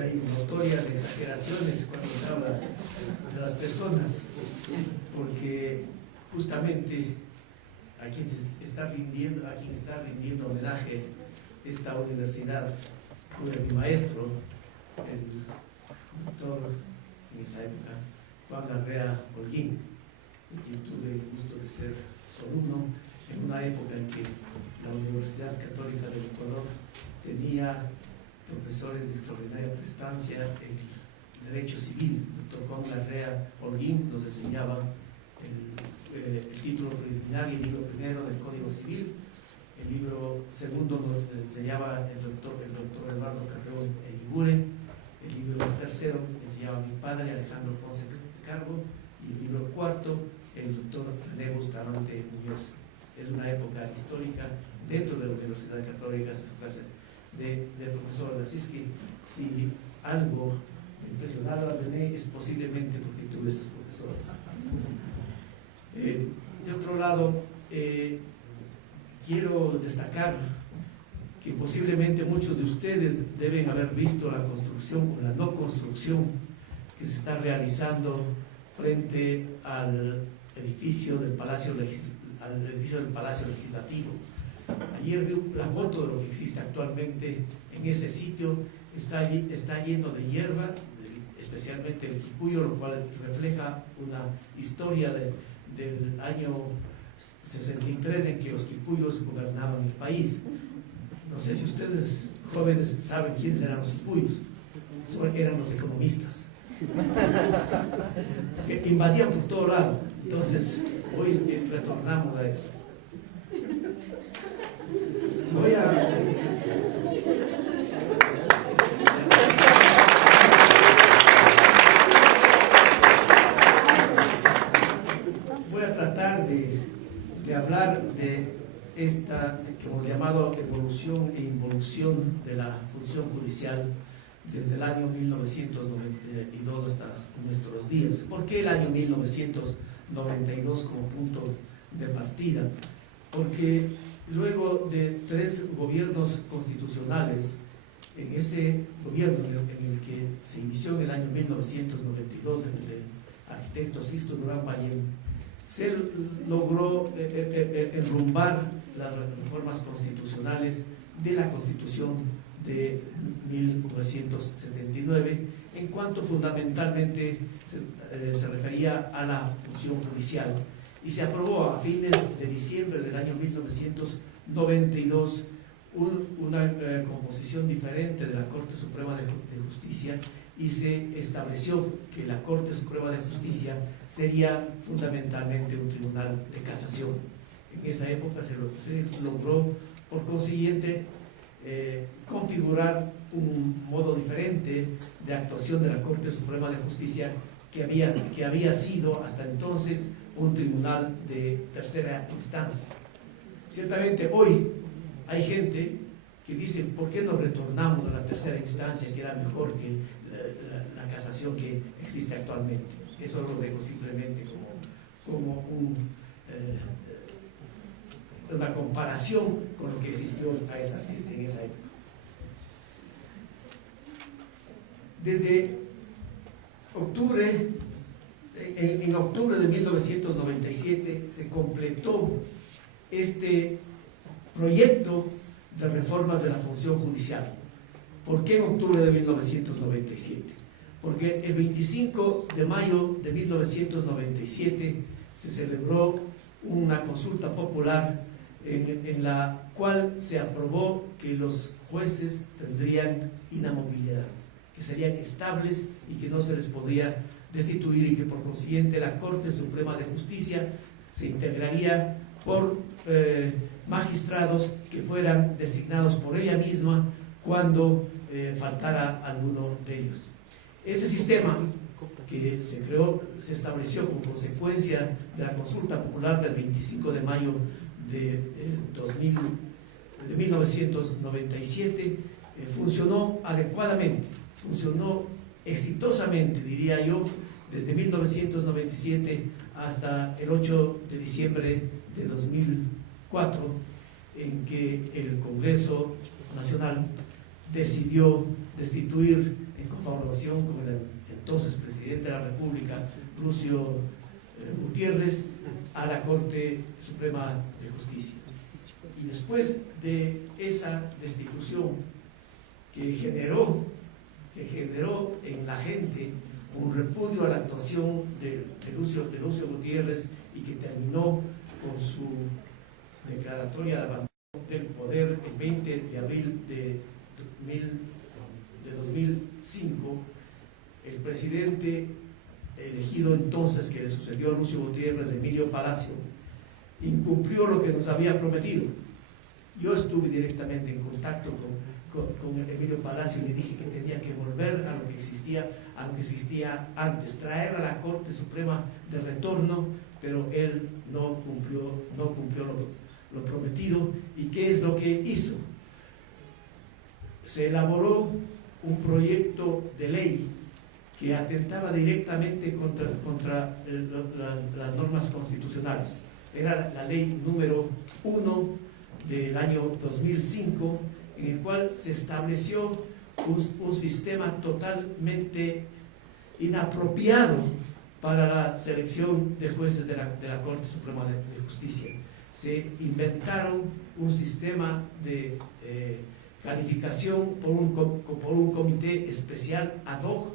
hay notorias exageraciones cuando se habla de las personas, porque justamente a quien está rindiendo homenaje esta universidad fue mi maestro, el doctor en esa época, Juan Larrea Holguín, quien tuve el gusto de ser su alumno en una época en que la Universidad Católica del Ecuador tenía profesores de extraordinaria prestancia en Derecho Civil. El doctor Juan Larrea Holguín nos enseñaba el título preliminar y el libro primero del Código Civil. El libro segundo nos enseñaba el doctor Eduardo Carreón Eguiguren. El libro tercero enseñaba mi padre, Alejandro Ponce Cargo. Y el libro cuarto, el doctor René Bustamante Muñoz. Es una época histórica dentro de la Universidad Católica, se clase de profesor. Así es que si algo impresionado a René es posiblemente porque tuve esos profesores. De otro lado, quiero destacar que posiblemente muchos de ustedes deben haber visto la construcción o la no construcción que se está realizando frente al edificio del Palacio Legislativo. Ayer vi la foto de lo que existe actualmente en ese sitio. Está lleno de hierba, especialmente el quicuyo, lo cual refleja una historia del año 63 en que los quipuyos gobernaban el país. No sé si ustedes jóvenes saben quiénes eran los quipuyos. Eran los economistas que invadían por todo lado. Entonces hoy retornamos a eso. Voy a tratar de hablar de esta que hemos llamado evolución e involución de la función judicial desde el año 1992 hasta nuestros días. ¿Por qué el año 1992 como punto de partida? Porque luego de 3 gobiernos constitucionales, en ese gobierno en el que se inició en el año 1992, en el de arquitecto Sixto Durán Ballén, se logró enrumbar las reformas constitucionales de la Constitución de 1979, en cuanto fundamentalmente se refería a la función judicial, y se aprobó a fines de diciembre del año 1992 una composición diferente de la Corte Suprema de Justicia, y se estableció que la Corte Suprema de Justicia sería fundamentalmente un tribunal de casación. En esa época se logró, por consiguiente, configurar un modo diferente de actuación de la Corte Suprema de Justicia que había sido hasta entonces un tribunal de tercera instancia. Ciertamente hoy hay gente que dice: ¿por qué no retornamos a la tercera instancia, que era mejor que la casación que existe actualmente? Eso lo dejo simplemente como una comparación con lo que existió en esa época. Desde octubre, en octubre de 1997 se completó este proyecto de reformas de la función judicial. ¿Por qué en octubre de 1997? Porque el 25 de mayo de 1997 se celebró una consulta popular en la cual se aprobó que los jueces tendrían inamovilidad, que serían estables y que no se les podría destituir, y que por consiguiente la Corte Suprema de Justicia se integraría por magistrados que fueran designados por ella misma cuando faltara alguno de ellos. Ese sistema que se estableció como consecuencia de la consulta popular del 25 de mayo de 1997 funcionó adecuadamente, funcionó exitosamente, diría yo, desde 1997 hasta el 8 de diciembre de 2004, en que el Congreso Nacional decidió destituir en confabulación con el entonces presidente de la República, Lucio Gutiérrez, a la Corte Suprema de Justicia. Y después de esa destitución que generó en la gente un repudio a la actuación de Lucio Gutiérrez, y que terminó con su declaratoria de abandono del poder el 20 de abril de 2005, el presidente elegido entonces, que le sucedió a Lucio Gutiérrez, Emilio Palacio, incumplió lo que nos había prometido. Yo estuve directamente en contacto con Emilio Palacio y le dije que tenía que volver a lo que existía antes, traer a la Corte Suprema de retorno, pero él no cumplió lo prometido. ¿Y qué es lo que hizo? Se elaboró un proyecto de ley que atentaba directamente contra las normas constitucionales. Era la ley número 1 del año 2005, en el cual se estableció un sistema totalmente inapropiado para la selección de jueces de la Corte Suprema de Justicia. Se inventaron un sistema de calificación por un comité especial ad hoc,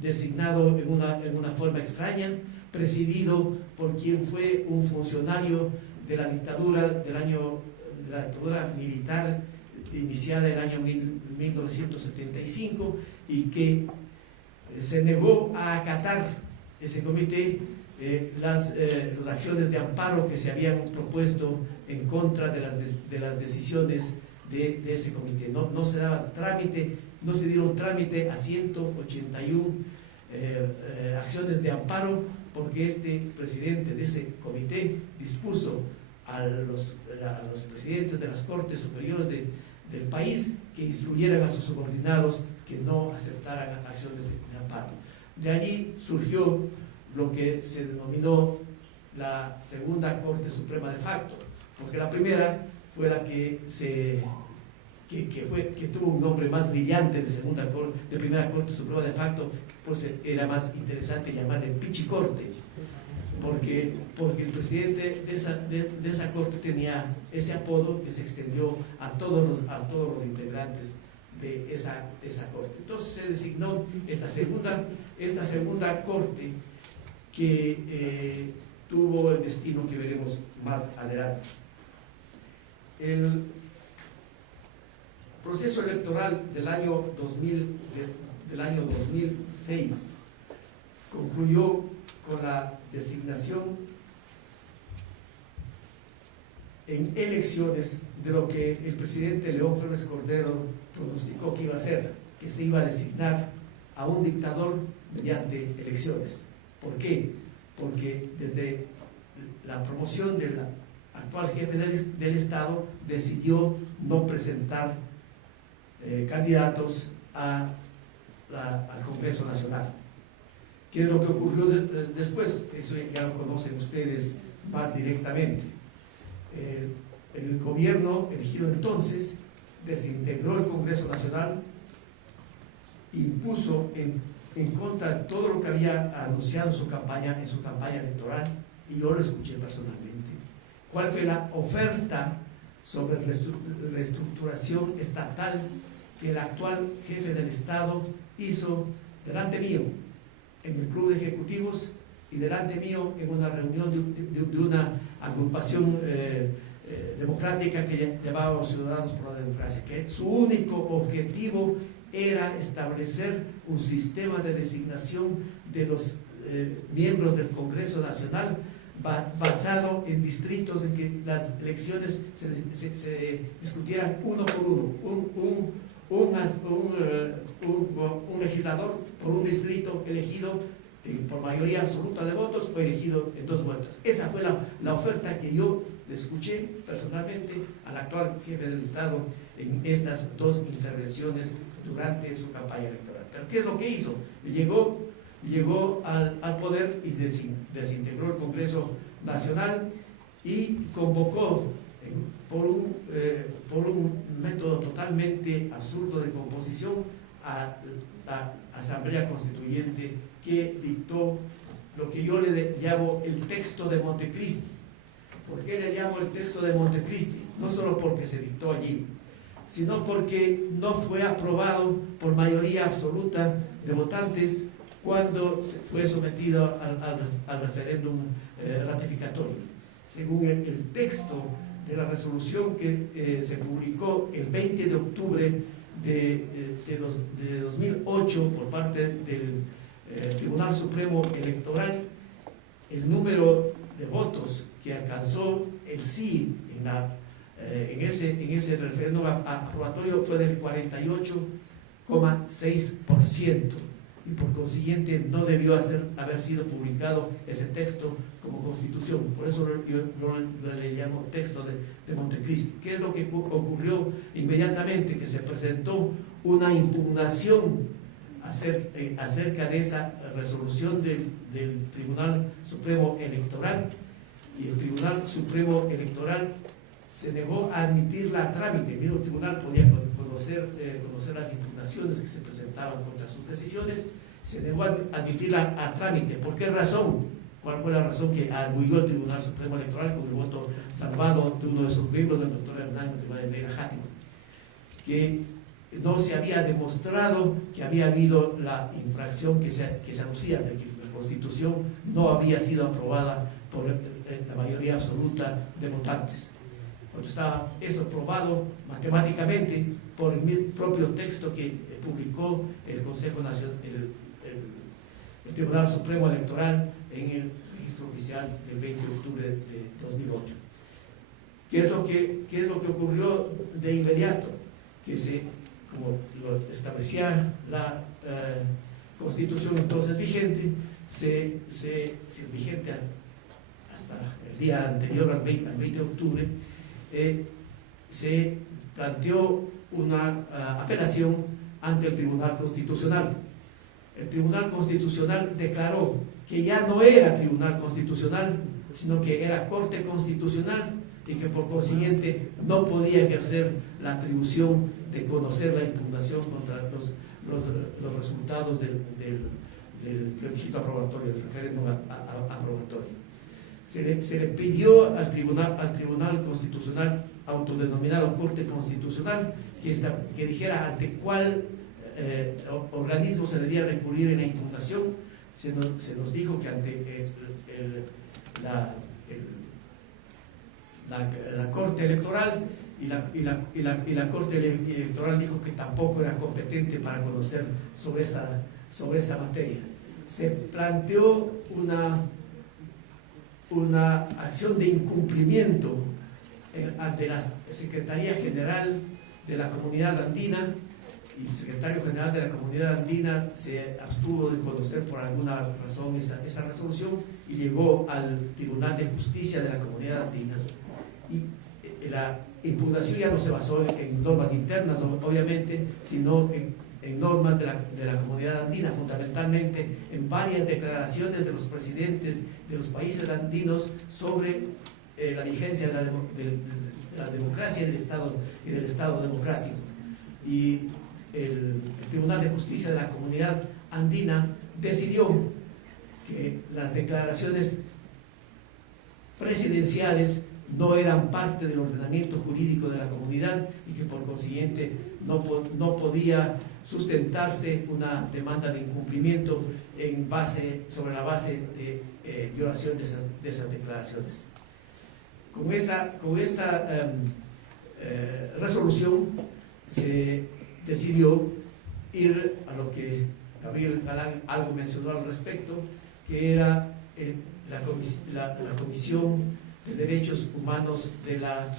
designado en una forma extraña, presidido por quien fue un funcionario de la dictadura militar iniciada en el año 1975, y que se negó a acatar ese comité las acciones de amparo que se habían propuesto en contra de las decisiones de ese comité. No se dieron trámite a 181 acciones de amparo, porque este presidente de ese comité dispuso a los presidentes de las Cortes Superiores del país que instruyeran a sus subordinados que no aceptaran acciones de amparo. De allí surgió lo que se denominó la segunda Corte Suprema de facto, porque la primera fue la que tuvo un nombre más brillante de primera Corte Suprema de facto, pues era más interesante llamarle Pichicorte, porque el presidente de esa corte tenía ese apodo que se extendió a todos los integrantes de esa corte. Entonces se designó esta segunda corte, que tuvo el destino que veremos más adelante. El proceso electoral del año 2006 concluyó con la designación en elecciones de lo que el presidente León Febres Cordero pronosticó que iba a ser, que se iba a designar a un dictador mediante elecciones. ¿Por qué? Porque desde la promoción del actual jefe del Estado decidió no presentar candidatos al Congreso Nacional. ¿Qué es lo que ocurrió después? Eso ya lo conocen ustedes más directamente. El gobierno elegido entonces desintegró el Congreso Nacional, impuso en contra de todo lo que había anunciado en su campaña electoral, y yo lo escuché personalmente. ¿Cuál fue la oferta sobre reestructuración estatal que el actual jefe del Estado hizo delante mío en el Club de Ejecutivos y delante mío en una reunión de una agrupación democrática que llamábamos Ciudadanos por la Democracia, que su único objetivo era establecer un sistema de designación de los miembros del Congreso Nacional basado en distritos, en que las elecciones se discutieran uno por uno, un legislador por un distrito elegido por mayoría absoluta de votos o elegido en 2 vueltas. Esa fue la oferta que yo le escuché personalmente al actual jefe del Estado en estas 2 intervenciones durante su campaña electoral. Pero ¿qué es lo que hizo? Llegó al poder y desintegró el Congreso Nacional y convocó por un método totalmente absurdo de composición a la Asamblea Constituyente, que dictó lo que yo le llamo el texto de Montecristi. ¿Por qué le llamo el texto de Montecristi? No solo porque se dictó allí, sino porque no fue aprobado por mayoría absoluta de votantes cuando fue sometido al referéndum ratificatorio. Según el texto de la resolución que se publicó el 20 de octubre de 2008 por parte del Tribunal Supremo Electoral, el número de votos que alcanzó el sí en ese referéndum aprobatorio fue del 48,6%, y por consiguiente no debió haber sido publicado ese texto como constitución. Por eso yo le llamo texto de Montecristi. ¿Qué es lo que ocurrió inmediatamente? Que se presentó una impugnación acerca de esa resolución del Tribunal Supremo Electoral, y el Tribunal Supremo Electoral se negó a admitirla a trámite. El mismo tribunal podía conocer las impugnaciones que se presentaban contra sus decisiones, se negó a admitirla a trámite. ¿Por qué razón? ¿Cuál fue la razón? Que arguyó el Tribunal Supremo Electoral con el voto salvado de uno de sus miembros, del doctor Hernán Rivadeneira Játiva, que no se había demostrado que había habido la infracción que se anuncia, de que la Constitución no había sido aprobada por la mayoría absoluta de votantes. Cuando estaba eso probado matemáticamente por el propio texto que publicó el Consejo Nacional, el Tribunal Supremo Electoral en el registro oficial del 20 de octubre de 2008. ¿Qué es lo que ocurrió de inmediato? Que como lo establecía la Constitución entonces vigente, vigente hasta el día anterior al 20 de octubre, se planteó una apelación ante el Tribunal Constitucional. El Tribunal Constitucional declaró que ya no era Tribunal Constitucional, sino que era Corte Constitucional, y que por consiguiente no podía ejercer la atribución de conocer la impugnación contra los resultados del plebiscito aprobatorio, del referéndum aprobatorio. Se le pidió al Tribunal Constitucional, autodenominado Corte Constitucional, que dijera ante cuál organismo se debía recurrir en la impugnación. Se nos dijo que ante la Corte Electoral, y la Corte Electoral dijo que tampoco era competente para conocer sobre esa materia. Se planteó una acción de incumplimiento ante la Secretaría General de la Comunidad Andina, y el Secretario General de la Comunidad Andina se abstuvo de conocer por alguna razón esa resolución, y llegó al Tribunal de Justicia de la Comunidad Andina. Y la impugnación ya no se basó en normas internas, obviamente, sino en normas de la Comunidad Andina, fundamentalmente en varias declaraciones de los presidentes de los países andinos sobre la vigencia de la democracia y del Estado democrático. Y el Tribunal de Justicia de la Comunidad Andina decidió que las declaraciones presidenciales no eran parte del ordenamiento jurídico de la comunidad, y que por consiguiente no podía sustentarse una demanda de incumplimiento sobre la base de violación de esas declaraciones. Con esta resolución se decidió ir a lo que Gabriel Galán algo mencionó al respecto, que era la Comisión de Derechos Humanos de la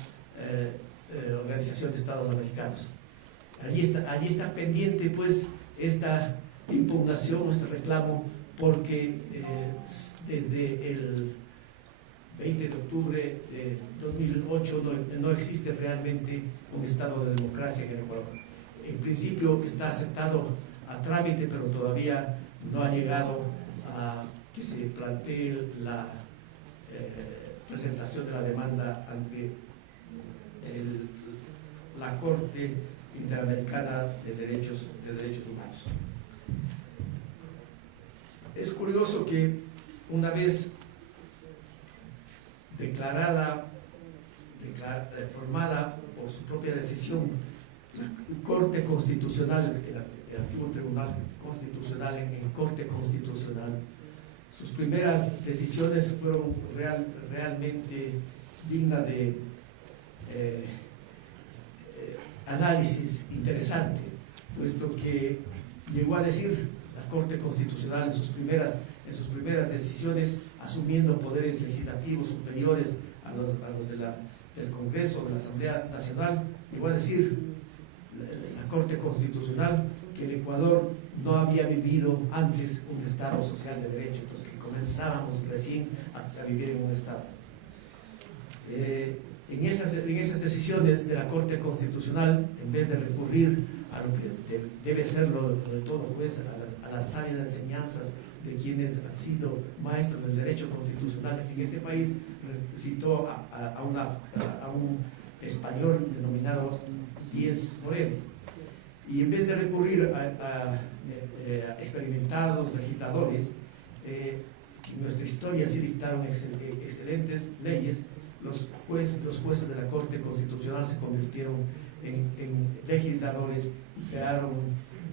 Organización de Estados Americanos. Allí está pendiente pues esta impugnación, este reclamo, porque desde el 20 de octubre de 2008 no existe realmente un estado de democracia en el Ecuador. En principio está aceptado a trámite, pero todavía no ha llegado a que se plantee la presentación de la demanda ante la Corte Interamericana de Derechos Humanos. Es curioso que una vez formada por su propia decisión, la Corte Constitucional, el antiguo Tribunal Constitucional en Corte Constitucional, sus primeras decisiones fueron realmente dignas de análisis interesante, puesto que llegó a decir la Corte Constitucional en sus primeras decisiones, asumiendo poderes legislativos superiores a los del Congreso, de la Asamblea Nacional, llegó a decir la Corte Constitucional que el Ecuador no había vivido antes un Estado social de derecho, entonces que comenzábamos recién a vivir en un Estado. En esas decisiones de la Corte Constitucional, en vez de recurrir a lo que debe ser lo de todo juez, a las sabias enseñanzas de quienes han sido maestros del derecho constitucional en este país, citó a un español denominado Díez Moreno. Y en vez de recurrir a experimentados legisladores, que en nuestra historia sí dictaron excelentes leyes, los jueces de la Corte Constitucional se convirtieron en legisladores y crearon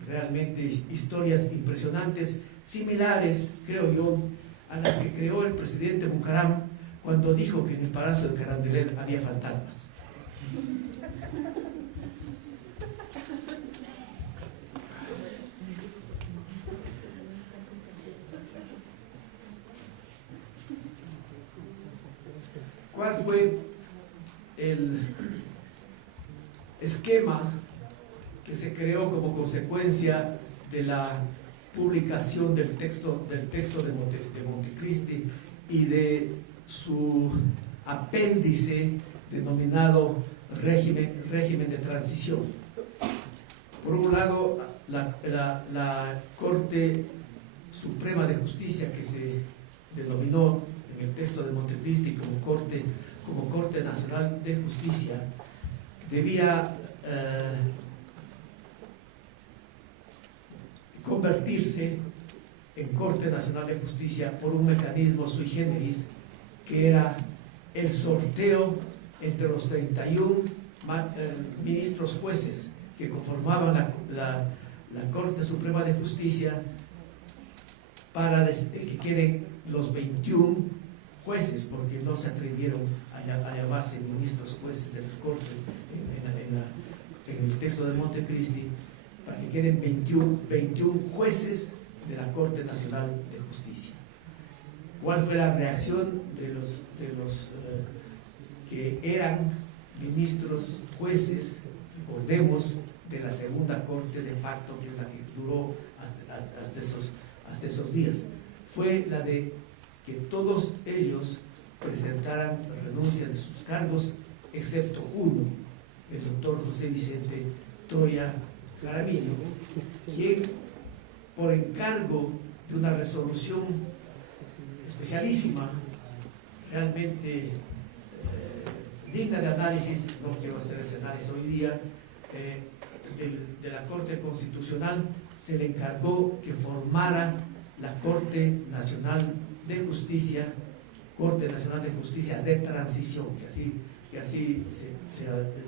realmente historias impresionantes, similares, creo yo, a las que creó el presidente Bucaram cuando dijo que en el Palacio de Carondelet había fantasmas. ¿Cuál fue el esquema que se creó como consecuencia de la publicación del texto de Montecristi y de su apéndice denominado régimen de transición? Por un lado, la Corte Suprema de Justicia, que se denominó en el texto de Montecristi como Corte Nacional de Justicia, debía convertirse en Corte Nacional de Justicia por un mecanismo sui generis, que era el sorteo entre los 31 ministros jueces que conformaban la Corte Suprema de Justicia, para que queden los 21 jueces, porque no se atrevieron a llamarse ministros jueces de las Cortes en el texto de Montecristi, para que queden 21 jueces de la Corte Nacional de Justicia. ¿Cuál fue la reacción de los que eran ministros jueces, recordemos, de la segunda Corte de facto, que es la que duró hasta esos días? Fue la de que todos ellos presentaran renuncia de sus cargos, excepto uno, el doctor José Vicente Troya Jaramillo, quien, por encargo de una resolución especialísima, realmente digna de análisis, no quiero hacer ese análisis hoy día, de la Corte Constitucional, se le encargó que formara la Corte Nacional de Justicia, Corte Nacional de Justicia de Transición, que así se la denominó.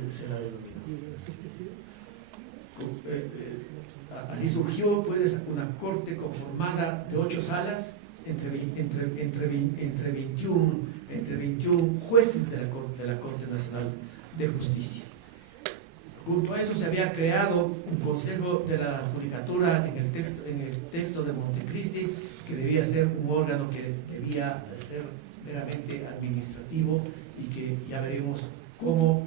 Así surgió pues una corte conformada de 8 salas entre 21 jueces de la Corte Nacional de Justicia. Junto a eso se había creado un Consejo de la Judicatura en el texto de Montecristi, que debía ser un órgano que debía ser meramente administrativo, y que ya veremos cómo,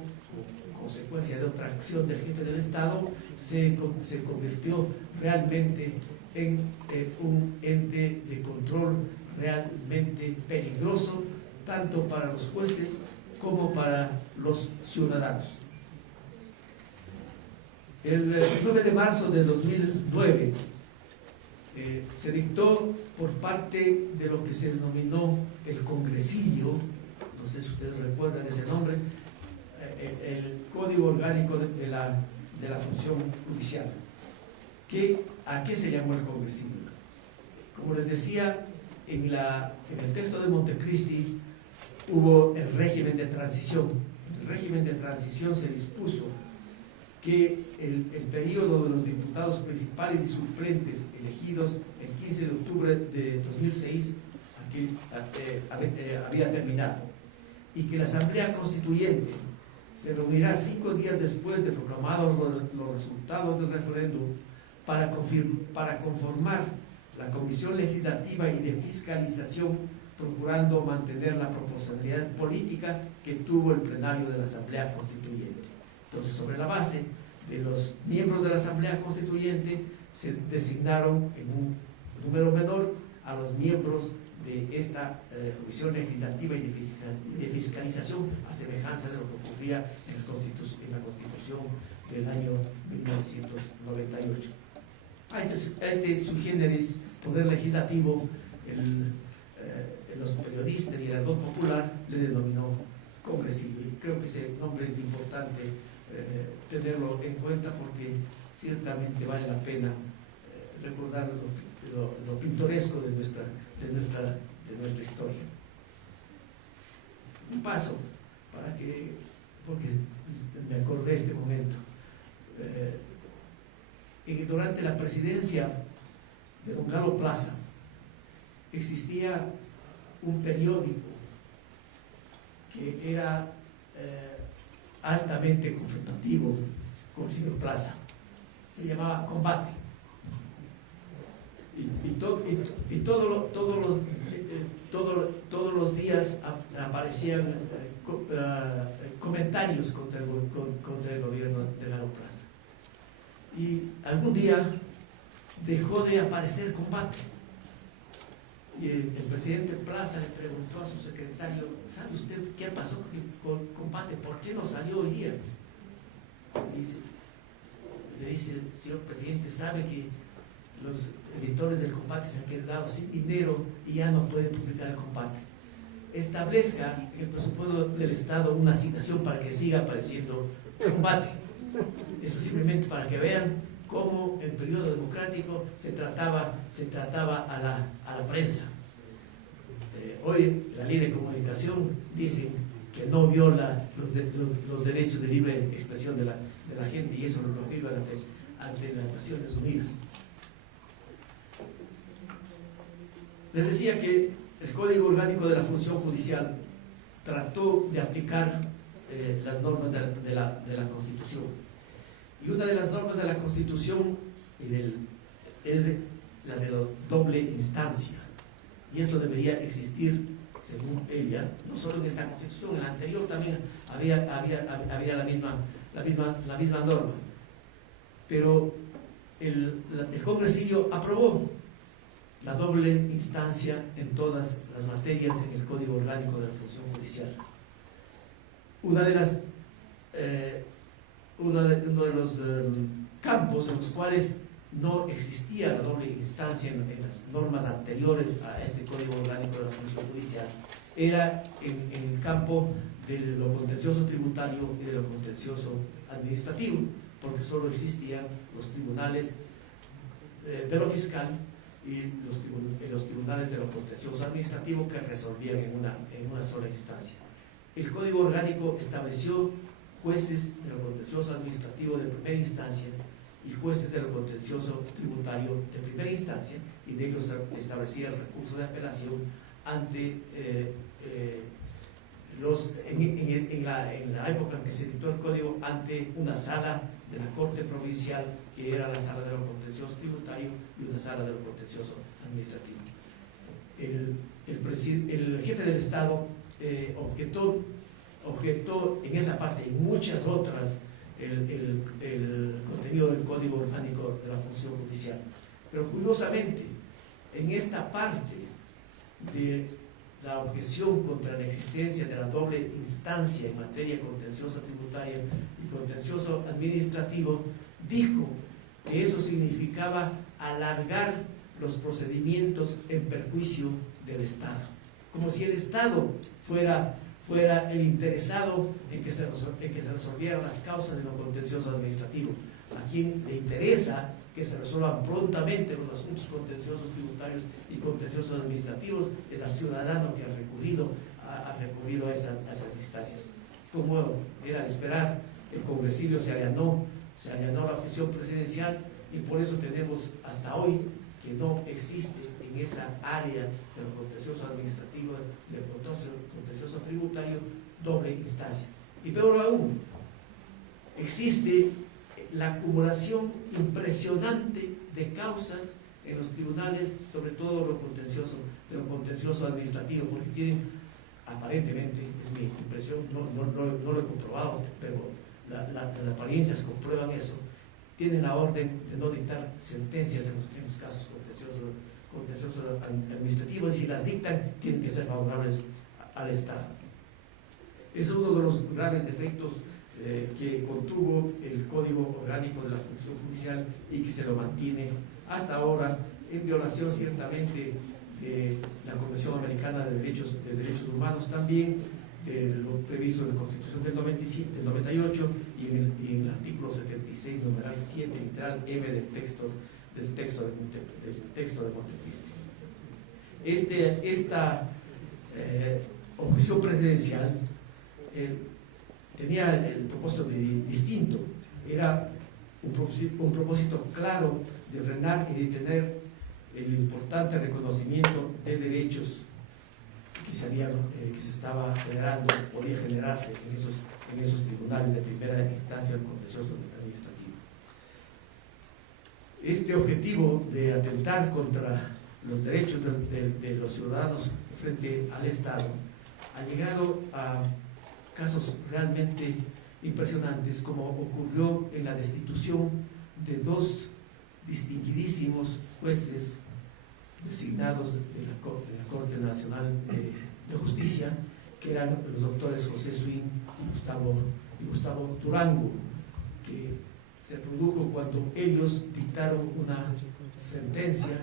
como consecuencia de otra acción del jefe del Estado, se convirtió realmente en un ente de control realmente peligroso, tanto para los jueces como para los ciudadanos. El 9 de marzo de 2009 se dictó por parte de lo que se denominó el Congresillo, no sé si ustedes recuerdan ese nombre, el Código Orgánico de la de la función judicial. ¿A qué se llamó el congresillo? Como les decía, en el texto de Montecristi hubo el régimen de transición. En el régimen de transición se dispuso que el periodo de los diputados principales y suplentes elegidos el 15 de octubre de 2006 había terminado, y que la Asamblea Constituyente se reunirá 5 días después de proclamados los resultados del referéndum para conformar la Comisión Legislativa y de Fiscalización, procurando mantener la proporcionalidad política que tuvo el plenario de la Asamblea Constituyente. Entonces, sobre la base de los miembros de la Asamblea Constituyente, se designaron en un número menor a los miembros de esta Comisión Legislativa y de Fiscalización, a semejanza de lo que ocurría en la Constitución del año 1998. A este sui generis poder legislativo, los periodistas y el voz popular le denominó congresillo, y creo que ese nombre es importante tenerlo en cuenta, porque ciertamente vale la pena recordar lo pintoresco de nuestra historia. Un paso porque me acordé de este momento. Durante la presidencia de don Galo Plaza existía un periódico que era altamente confrontativo con el señor Plaza. Se llamaba Combate. Todos los días aparecían comentarios contra el gobierno de Galo Plaza. Y algún día dejó de aparecer Combate. Y el presidente Plaza le preguntó a su secretario: ¿sabe usted qué pasó con Combate? ¿Por qué no salió hoy día? Le dice: señor presidente, sabe que los editores del Combate se han quedado sin dinero y ya no pueden publicar el Combate. Establezca en el presupuesto del Estado una asignación para que siga apareciendo Combate. Eso simplemente para que vean cómo en el periodo democrático se trataba a la prensa. Hoy la ley de comunicación dice que no viola los derechos de libre expresión de la gente, y eso lo afirma ante las Naciones Unidas. Les decía que el Código Orgánico de la Función Judicial trató de aplicar las normas de la Constitución. Y una de las normas de la Constitución es la de la doble instancia. Y esto debería existir, según ella, no solo en esta Constitución, en la anterior también había la misma norma. Pero el Congresillo aprobó la doble instancia en todas las materias en el Código Orgánico de la Función Judicial. Uno de los campos en los cuales no existía la doble instancia en las normas anteriores a este Código Orgánico de la Función Judicial era en el campo de lo contencioso tributario y de lo contencioso administrativo, porque solo existían los tribunales de lo fiscal y los tribunales de lo contencioso administrativo, que resolvían en una sola instancia. El Código Orgánico estableció jueces de lo contencioso administrativo de primera instancia y jueces de lo contencioso tributario de primera instancia, y de ellos establecía el recurso de apelación ante en la época en que se dictó el código, ante una sala de la Corte Provincial, que era la sala de lo contencioso tributario, y una sala de lo contencioso administrativo. El jefe del Estado objetó en esa parte y en muchas otras el contenido del Código Orgánico de la Función Judicial. Pero curiosamente, en esta parte de la objeción contra la existencia de la doble instancia en materia contenciosa tributaria y contencioso administrativo, dijo que eso significaba alargar los procedimientos en perjuicio del Estado, como si el Estado fuera fuera el interesado en que se resolvieran las causas de lo contencioso administrativo. A quien le interesa que se resuelvan prontamente los asuntos contenciosos tributarios y contenciosos administrativos es al ciudadano que ha recurrido a esas instancias. Como era de esperar, el congresillo se allanó la objeción presidencial, y por eso tenemos hasta hoy que no existe en esa área de lo contencioso administrativo, del contencioso tributario, doble instancia. Y peor aún, existe la acumulación impresionante de causas en los tribunales, sobre todo de lo contencioso administrativo, porque tienen, aparentemente, es mi impresión, no lo he comprobado, pero las apariencias comprueban eso, tienen la orden de no dictar sentencias en los casos contenciosos administrativos, y si las dictan, tienen que ser favorables al Estado. Es uno de los graves defectos que contuvo el Código Orgánico de la Función Judicial y que se lo mantiene hasta ahora, en violación ciertamente de la Convención Americana de Derechos Humanos, también de lo previsto en la Constitución del 98 y en el artículo 76, numeral 7, literal M del texto de Montecristi. Esta objeción presidencial tenía el propósito distinto, era un propósito claro de frenar y detener el importante reconocimiento de derechos que se estaba generando, podía generarse en esos tribunales de primera instancia del contencioso administrativo. Este objetivo de atentar contra los derechos de los ciudadanos frente al Estado ha llegado a casos realmente impresionantes, como ocurrió en la destitución de dos distinguidísimos jueces designados de la Corte Nacional de Justicia, que eran los doctores José Swin y Gustavo Durango, que se produjo cuando ellos dictaron una sentencia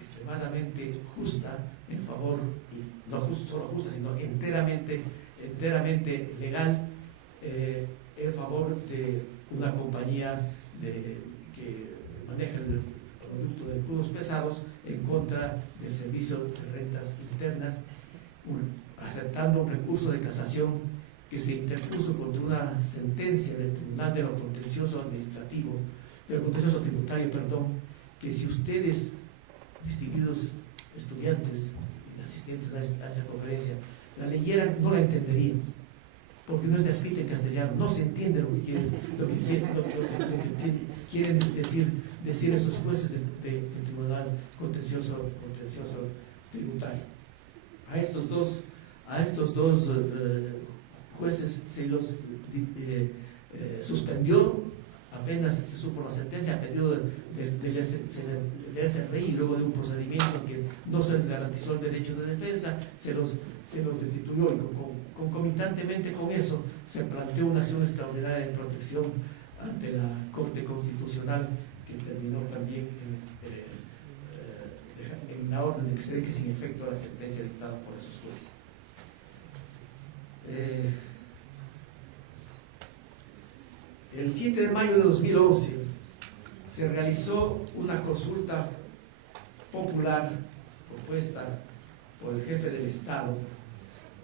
extremadamente justa en favor, y no solo justa, sino enteramente legal, en favor de una compañía que maneja el producto de crudos pesados, en contra del Servicio de Rentas Internas, aceptando un recurso de casación que se interpuso contra una sentencia del Tribunal de lo Contencioso Tributario, que si ustedes, distinguidos estudiantes y asistentes a esta conferencia, la leyeran, no la entenderían, porque no es escrita en castellano, no se entiende lo que quieren decir esos jueces del Tribunal Contencioso Tributario. A estos dos jueces se los suspendió apenas se supo la sentencia, a pedido del SRI, y luego de un procedimiento que no se les garantizó el derecho de defensa, se los destituyó, y concomitantemente con eso se planteó una acción extraordinaria de protección ante la Corte Constitucional, que terminó también en la orden de que se deje sin efecto la sentencia dictada por esos jueces. El 7 de mayo de 2011 se realizó una consulta popular propuesta por el jefe del Estado,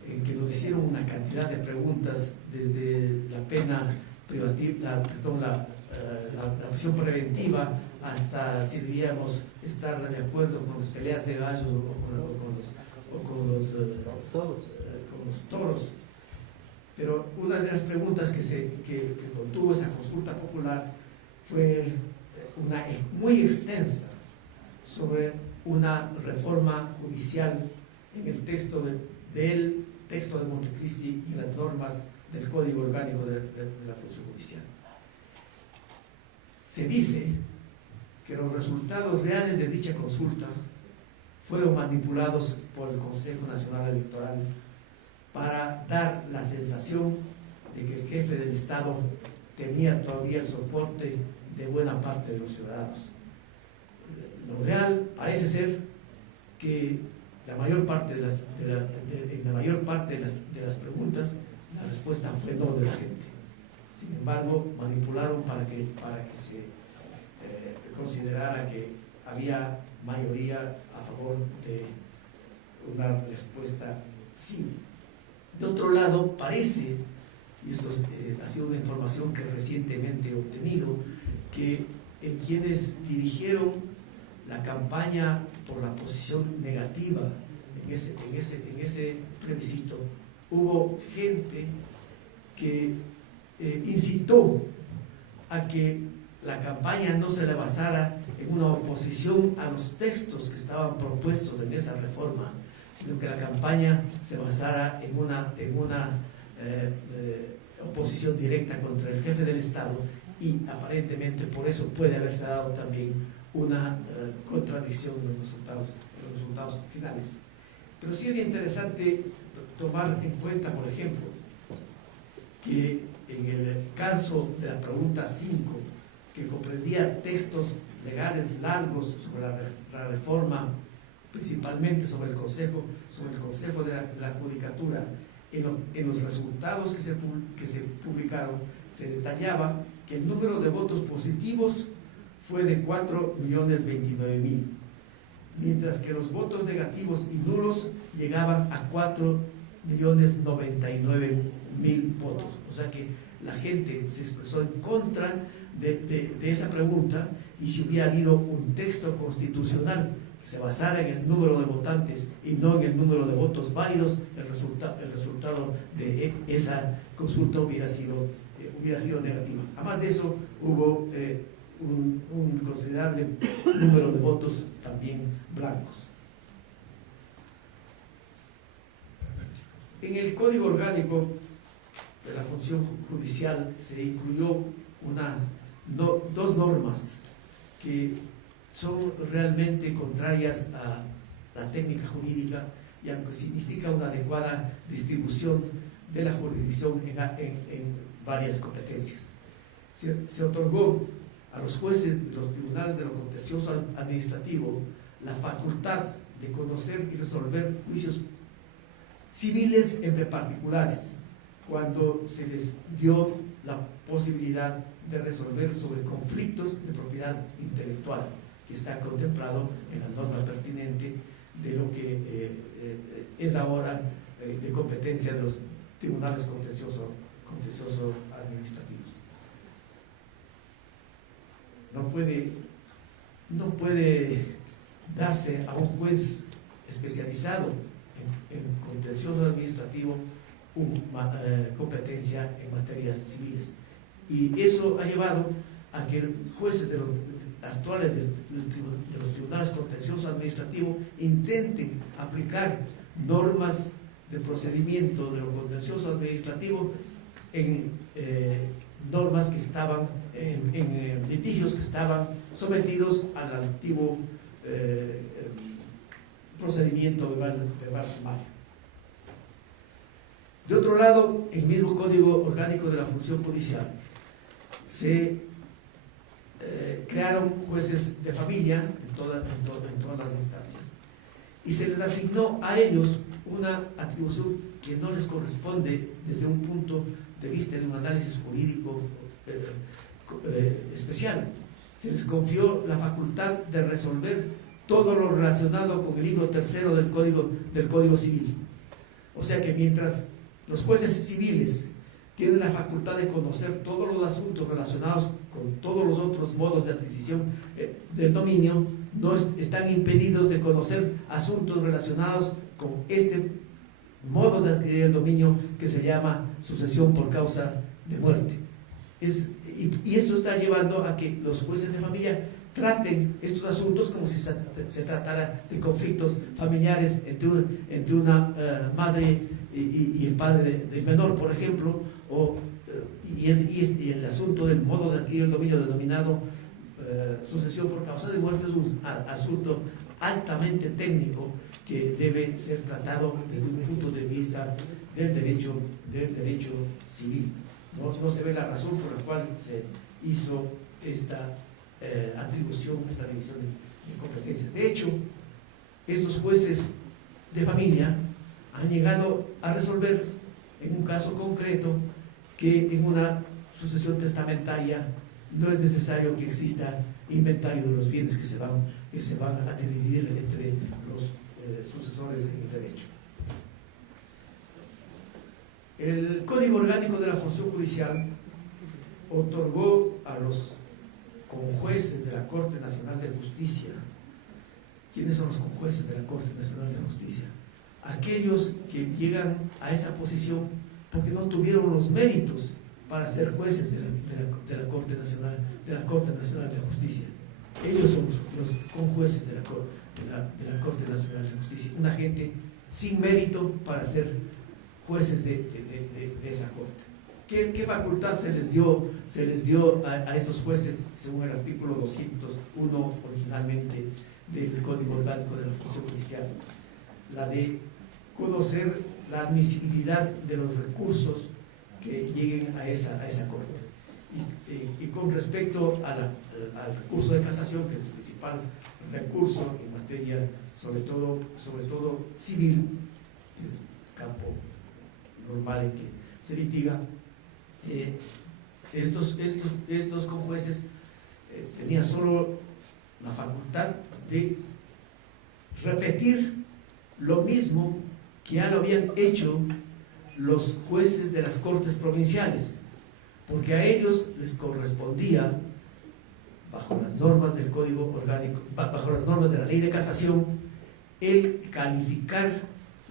en que nos hicieron una cantidad de preguntas, desde la pena privativa, la prisión preventiva, hasta si debíamos estar de acuerdo con las peleas de gallos o con los toros. Pero una de las preguntas que contuvo esa consulta popular fue una muy extensa sobre una reforma judicial en el texto del texto de Montecristi y las normas del Código Orgánico de la Función Judicial. Se dice que los resultados reales de dicha consulta fueron manipulados por el Consejo Nacional Electoral para dar la sensación de que el jefe del Estado tenía todavía el soporte de buena parte de los ciudadanos. Lo real parece ser que la mayor parte de las preguntas, la respuesta fue no de la gente. Sin embargo, manipularon para que se considerara que había mayoría a favor de una respuesta sí. De otro lado, parece, y esto ha sido una información que recientemente he obtenido, que en quienes dirigieron la campaña por la posición negativa en ese plebiscito, hubo gente que incitó a que la campaña no se le basara en una oposición a los textos que estaban propuestos en esa reforma, sino que la campaña se basara en una oposición directa contra el jefe del Estado, y aparentemente por eso puede haberse dado también una contradicción en los resultados finales. Pero sí es interesante tomar en cuenta, por ejemplo, que en el caso de la pregunta 5, que comprendía textos legales largos sobre la reforma, principalmente sobre el Consejo de la Judicatura, en los resultados que se publicaron, se detallaba que el número de votos positivos fue de 4.029.000, mientras que los votos negativos y nulos llegaban a 4.099.000 votos. O sea que la gente se expresó en contra de esa pregunta, y si hubiera habido un texto constitucional que se basara en el número de votantes y no en el número de votos válidos, el resultado de esa consulta hubiera sido negativo. Además de eso, hubo un considerable número de votos también blancos. En el Código Orgánico de la Función Judicial se incluyó dos normas que son realmente contrarias a la técnica jurídica, y aunque significa una adecuada distribución de la jurisdicción en varias competencias. Se otorgó a los jueces de los tribunales de lo contencioso administrativo la facultad de conocer y resolver juicios civiles entre particulares, cuando se les dio la posibilidad de resolver sobre conflictos de propiedad intelectual, que está contemplado en la norma pertinente de lo que es ahora de competencia de los tribunales contencioso administrativos. No puede darse a un juez especializado en contencioso administrativo competencia en materias civiles, y eso ha llevado a que jueces actuales de los tribunales contencioso administrativo intenten aplicar normas de procedimiento de lo contencioso administrativo en normas que estaban en litigios que estaban sometidos al antiguo procedimiento verbal sumario. De otro lado, el mismo Código Orgánico de la Función Judicial se crearon jueces de familia en todas las instancias, y se les asignó a ellos una atribución que no les corresponde desde un punto de vista de un análisis jurídico especial. Se les confió la facultad de resolver todo lo relacionado con el libro tercero del Código Civil. O sea que mientras los jueces civiles tienen la facultad de conocer todos los asuntos relacionados con todos los otros modos de adquisición del dominio, no están impedidos de conocer asuntos relacionados con este modo de adquirir el dominio que se llama sucesión por causa de muerte. Y esto está llevando a que los jueces de familia traten estos asuntos como si se tratara de conflictos familiares entre una madre y el padre del menor, por ejemplo, y el asunto del modo de adquirir el dominio denominado sucesión por causa de muerte es un asunto altamente técnico que debe ser tratado desde un punto de vista del derecho civil. No se ve la razón por la cual se hizo esta atribución, esta división de competencias. De hecho, estos jueces de familia han llegado a resolver en un caso concreto que en una sucesión testamentaria no es necesario que exista inventario de los bienes que se van a dividir entre los sucesores en el derecho. El Código Orgánico de la Función Judicial otorgó a los conjueces de la Corte Nacional de Justicia. ¿Quiénes son los conjueces de la Corte Nacional de Justicia? Aquellos que llegan a esa posición porque no tuvieron los méritos para ser jueces de la Corte Nacional de Justicia. Ellos son los conjueces de la Corte Nacional de Justicia. Una gente sin mérito para ser jueces de esa Corte. ¿Qué facultad se les dio a estos jueces según el artículo 201 originalmente del Código Orgánico de la Función Judicial? La de conocer la admisibilidad de los recursos que lleguen a esa Corte. Y con respecto al recurso de casación, que es el principal recurso en materia, sobre todo civil, que es el campo normal en que se litiga, estos conjueces tenían solo la facultad de repetir lo mismo que ya lo habían hecho los jueces de las Cortes provinciales, porque a ellos les correspondía, bajo las normas del Código Orgánico, bajo las normas de la Ley de Casación, el calificar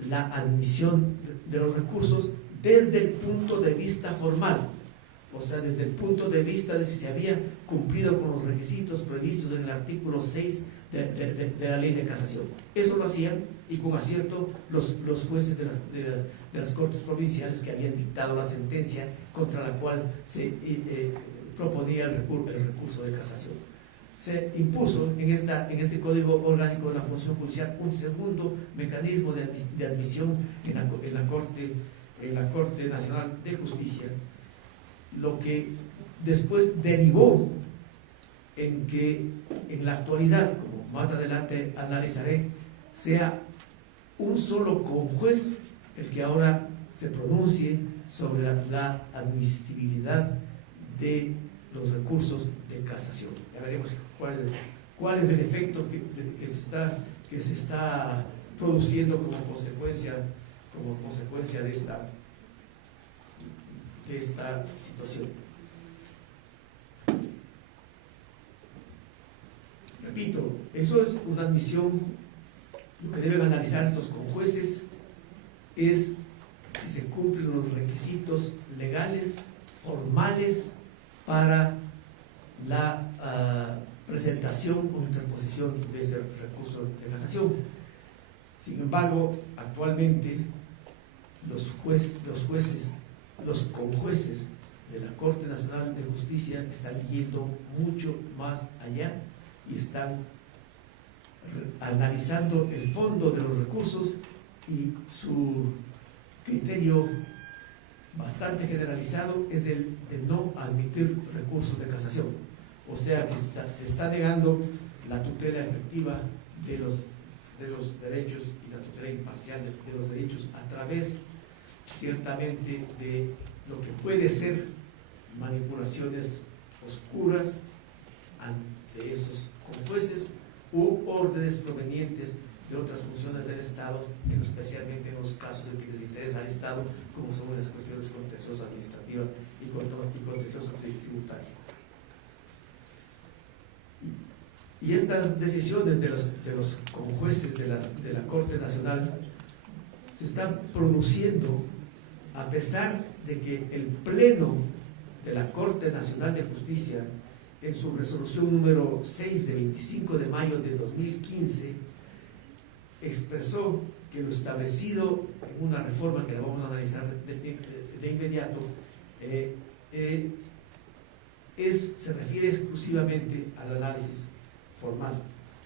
la admisión de los recursos desde el punto de vista formal, o sea, desde el punto de vista de si se había cumplido con los requisitos previstos en el artículo 6 de la Ley de Casación. Eso lo hacían, y con acierto, los jueces de las Cortes provinciales que habían dictado la sentencia contra la cual se proponía el recurso de casación. Se impuso en este Código Orgánico de la Función Judicial un segundo mecanismo de admisión en la Corte Nacional de Justicia, lo que después derivó en que en la actualidad, como más adelante analizaré, sea un solo conjuez el que ahora se pronuncie sobre la admisibilidad de los recursos de casación. Ya veremos cuál es el efecto que se está produciendo como consecuencia de esta situación. Repito, eso es una admisión. Lo que deben analizar estos conjueces es si se cumplen los requisitos legales, formales, para la presentación o interposición de ese recurso de casación. Sin embargo, actualmente los conjueces de la Corte Nacional de Justicia están yendo mucho más allá y están analizando el fondo de los recursos, y su criterio bastante generalizado es el de no admitir recursos de casación. O sea que se está negando la tutela efectiva de los derechos y la tutela imparcial de los derechos a través, ciertamente, de lo que puede ser manipulaciones oscuras ante esos conjueces u órdenes provenientes de otras funciones del Estado, especialmente en los casos en que les interesa al Estado, como son las cuestiones contenciosas administrativas y contenciosas tributarias. Y estas decisiones de los conjueces de la Corte Nacional se están produciendo a pesar de que el Pleno de la Corte Nacional de Justicia, en su resolución número 6 de 25 de mayo de 2015, expresó que lo establecido en una reforma que la vamos a analizar de inmediato se refiere exclusivamente al análisis formal.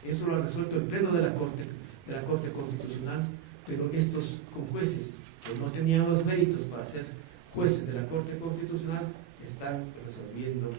Eso lo ha resuelto el Pleno de la Corte Constitucional, pero estos conjueces que no tenían los méritos para ser jueces de la Corte Constitucional están resolviendo